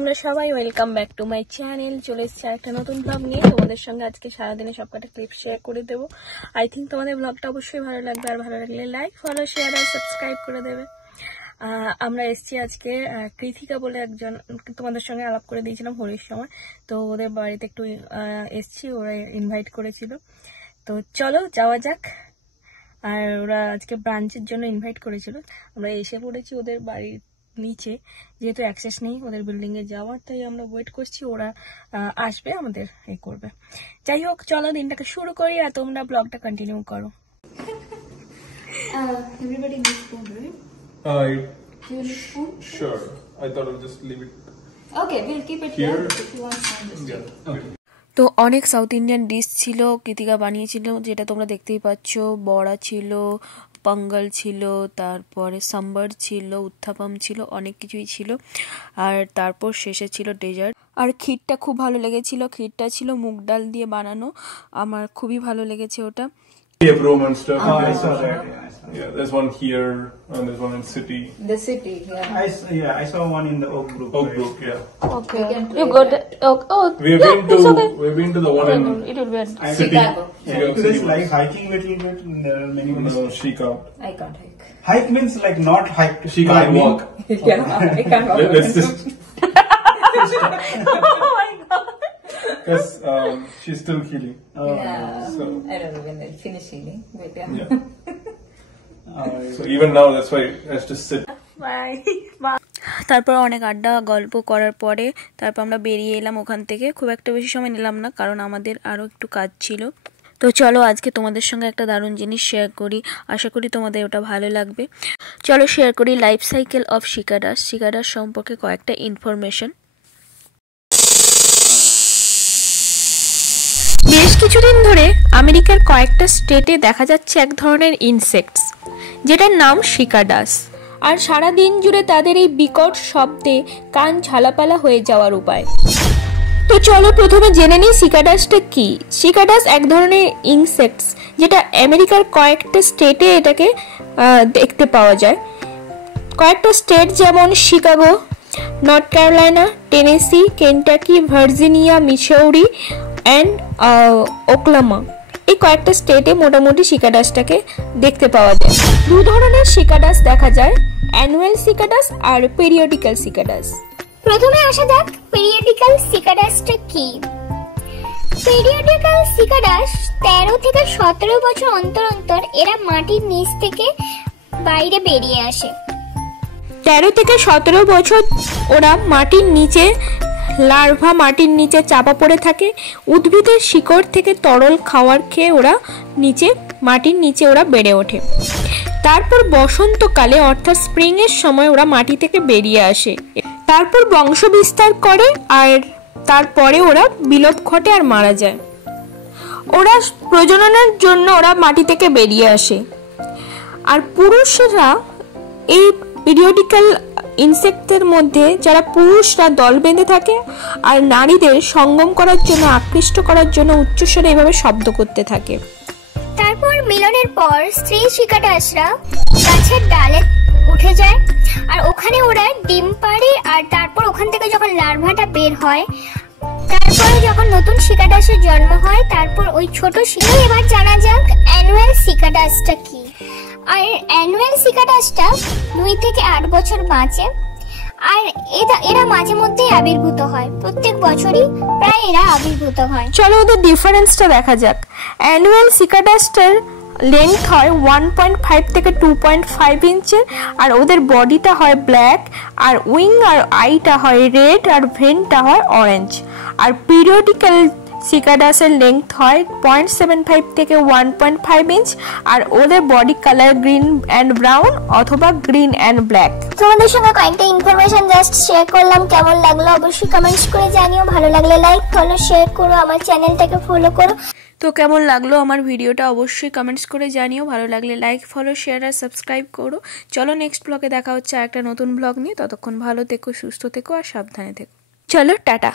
তোমরা সবাই welcome back to my channel. চলে এসেছি একটা নতুন ব্লগ নিয়ে। তোমাদের সঙ্গে আজকে সারাদিনে সবকটা ক্লিপ শেয়ার করে দেবো। আই থিঙ্ক তোমাদের ব্লগটা অবশ্যই ভালো লাগবে, আর ভালো লাগলে লাইক, ফলো, শেয়ার আর সাবস্ক্রাইব করে দেবে। আমরা এসেছি আজকে কৃতিকা বলে একজন, তোমাদের সঙ্গে আলাপ করে দিয়েছিলাম হোলির সময়, তো ওদের বাড়িতে একটু এসেছি, ওরা ইনভাইট করেছিল। তো চলো যাওয়া যাক। আর ওরা আজকে ব্রাঞ্চের জন্য ইনভাইট করেছিল, আমরা এসে পড়েছি ওদের বাড়ির নিচে, যেহেতু অ্যাক্সেস নেই ওদের বিল্ডিং এ যাওয়ার, তাই আমরা ওয়েট করছি ওরা আসবে, আমাদের এ করবে। যাই হোক, চলো দিনটাকে শুরু করি আর তোমরা ব্লগটা কন্টিনিউ করো। Everybody needs spoon, right? Do you need spoon? Sure. I thought I'll just leave it Okay, we'll keep it here. If you want spoon, just take it. Okay. তো অনেক সাউথ ইন্ডিয়ান ডিশ ছিল, কৃতিকা বানিয়েছিল, যেটা তোমরা দেখতেই পাচ্ছ। বড়া ছিল, পঙ্গল ছিল, তারপরে সাম্বার ছিল, উত্থাপম ছিল, অনেক কিছুই ছিল। আর তারপর শেষে ছিল ডেজার্ট। আর ক্ষীরটা খুব ভালো লেগেছিল, ক্ষীরটা ছিল মুগ ডাল দিয়ে বানানো, আমার খুবই ভালো লেগেছে ওটা। We have room and stuff. Oh, I saw that. Yeah, there's one here and there's one in city. The city, yeah. I saw one in the Oak Brook. Oak Brook, yeah. Okay. You got it. Oh, We've yeah, been to it's okay. we've been to the one in It will be. city. Chicago. Yeah, because it's like hiking little bit. There are many No, she can't. I can't hike. Hike means like not hike. She can't climbing. walk. Yeah, I can't walk. Let's just Oh my god. because she's still healing. Oh, Yeah. So I don't know when they finish healing, but yeah. yeah. So even now, that's why I have to sit. Bye bye. তারপর অনেক আড্ডা গল্প করার পরে তারপর আমরা বেরিয়ে এলাম ওখান থেকে। খুব একটা বেশি সময় নিলাম না, কারণ আমাদের আরও একটু কাজ ছিল। তো চলো আজকে তোমাদের সঙ্গে একটা দারুণ জিনিস শেয়ার করি, আশা করি তোমাদের ওটা ভালো লাগবে। চলো শেয়ার করি লাইফ সাইকেল অফ শিখা দাস। শিখা দাস সম্পর্কে কয়েকটা ইনফরমেশন। বেশ কিছুদিন ধরে আমেরিকার কয়েকটা স্টেটে দেখা যাচ্ছে এক ধরনের ইনসেক্টস, যেটার নাম সিকাডাস। আর সারা দিন জুড়ে তাদের এই বিকট শব্দে কান ঝালাপালা হয়ে যাওয়ার উপায়। তো চলো প্রথমে জেনে নিই সিকাডাসটা কি। সিকাডাস এক ধরনের ইনসেক্টস, যেটা আমেরিকার কয়েকটা স্টেটে এটাকে দেখতে পাওয়া যায়। কয়েকটা স্টেট যেমন Chicago, north Carolina, Tennessee, Kentucky, Virginia, Missouri and Oklahoma, এই কয়েকটা স্টেটে মোটামুটি সিকাডাসটাকে দেখতে পাওয়া যায়। দু ধরনের সিকাডাস দেখা যায়, অ্যানুয়াল সিকাডাস আর পেরিওডিক্যাল সিকাডাস। প্রথমে আসা যাক পেরিওডিক্যাল সিকাডাসটা কি। পেরিওডিক্যাল সিকাডাস 13 থেকে 17 বছর অন্তর অন্তর এরা মাটির নিচ থেকে বাইরে বেরিয়ে আসে। 13 থেকে 17 বছর ওরা মাটির নিচে, লার্ভা মাটির নিচে চাপা পড়ে থাকে। উদ্ভিদের শিকড় থেকে তরল খাবার খেয়ে ওরা মাটির নিচে ওরা বেড়ে ওঠে। তারপর বসন্তকালে অর্থাৎ স্প্রিং এর সময় ওরা মাটি থেকে বেরিয়ে আসে। তারপর বংশ বিস্তার করে, আর তারপরে ওরা বিলোপ ঘটে আর মারা যায়। ওরা প্রজননের জন্য ওরা মাটি থেকে বেরিয়ে আসে। আর পুরুষরা এই পিরিয়ডিক্যাল ইনসেক্টদের মধ্যে, যারা পুরুষরা দল বেঁধে থাকে আর নারীদের সঙ্গম করার জন্য, আকৃষ্ট করার জন্য উচ্চস্বরে এভাবে শব্দ করতে থাকে। তারপর মিলনের পর স্ত্রী সিকাডাসরা গাছের ডালে উঠে যায়, আর ওখানে ওরা ডিম পাড়ে। আর তারপর ওখান থেকে যখন লার্ভাটা বের হয়, তারপরে যখন নতুন সিকাডাসের জন্ম হয়, তারপর ওই ছোট এবার জানা যাক অ্যানুয়াল সিকাডাসটা কি। আর অ্যানুয়াল সিকাডাসটা 2 থেকে 8 বছর বাঁচে, আর এরা মাঝে মধ্যেই আবির্ভূত হয়, প্রত্যেক বছরই প্রায় এরা আবির্ভূত হয়। চলো ওদের ডিফারেন্সটা দেখা যাক। অ্যানুয়াল সিকাডাসটার লেন্থ হয় 1.5 থেকে 2.5 ইঞ্চের, আর ওদের বডিটা হয় ব্ল্যাক, আর উইং আর আইটা হয় রেড, আর ভেনটা হয় অরেঞ্জ। আর পিরিয়ডিক্যাল সিকাডাসের লেন্থ হয় 0.75 থেকে 1.5 ইঞ্চ, আর ওদের body colour green and brown অথবা গ্রিন অ্যান্ড ব্ল্যাক। তোমাদের সঙ্গে কয়েকটা ইনফরমেশন জাস্ট শেয়ার করলাম, কেমন লাগলো অবশ্যই কমেন্টস করে জানিও। ভালো লাগলে লাইক, ফলো, শেয়ার করো, আমার চ্যানেলটাকে ফলো করো। তো কেমন লাগলো আমার ভিডিওটা অবশ্যই কমেন্টস করে জানিও। ভালো লাগলে লাইক, ফলো, শেয়ার আর সাবস্ক্রাইব করো। চলো নেক্সট ব্লগে দেখা হচ্ছে একটা নতুন ব্লগ নিয়ে। ততক্ষণ ভালো থেকো, সুস্থ থেকো আর সাবধানে থেকো। চলো টাটা।